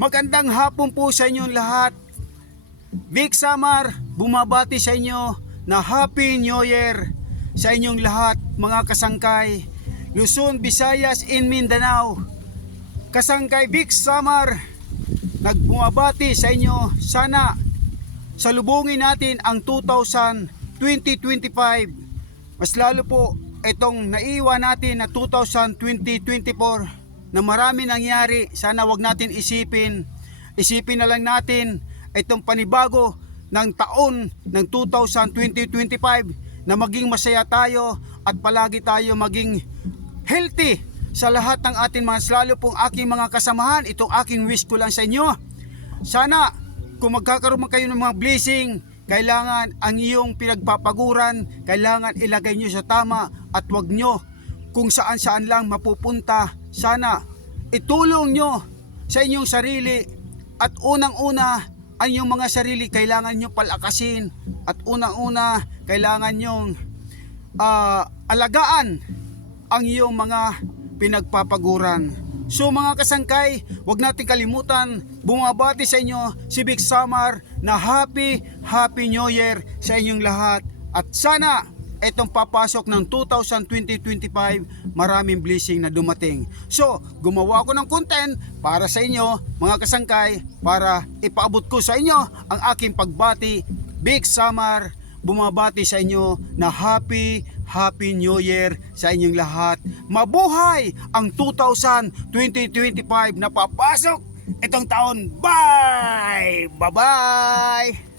Magandang hapon po sa inyong lahat. Vic Samar, bumabati sa inyo na Happy New Year sa inyong lahat mga kasangkay. Luzon, Visayas, in Mindanao. Kasangkay Vic Samar, nagbumabati sa inyo. Sana salubungin natin ang 2025. Mas lalo po itong naiwan natin na 2024 na marami nangyari. Sana wag natin isipin na lang natin itong panibago ng taon ng 2025 na maging masaya tayo at palagi tayo maging healthy sa lahat ng ating mga, lalo pong aking mga kasamahan. Itong aking wish ko lang sa inyo, sana kung magkakaroon kayo ng mga blessing, kailangan ang iyong pinagpapaguran, kailangan ilagay nyo sa tama at wag nyo kung saan saan lang mapupunta. Sana itulong nyo sa inyong sarili at unang-una ang inyong mga sarili kailangan nyo palakasin at unang-una kailangan nyong alagaan ang iyong mga pinagpapaguran. So mga kasangkay, wag natin kalimutan, bumabati sa inyo si Vic Samar na Happy New Year sa inyong lahat. At sana itong papasok ng 2025, maraming blessing na dumating. So, gumawa ko ng content para sa inyo, mga kasangkay, para ipaabot ko sa inyo ang aking pagbati. Vic Samar, bumabati sa inyo na Happy New Year sa inyong lahat. Mabuhay ang 2025 na papasok itong taon. Bye! Bye-bye!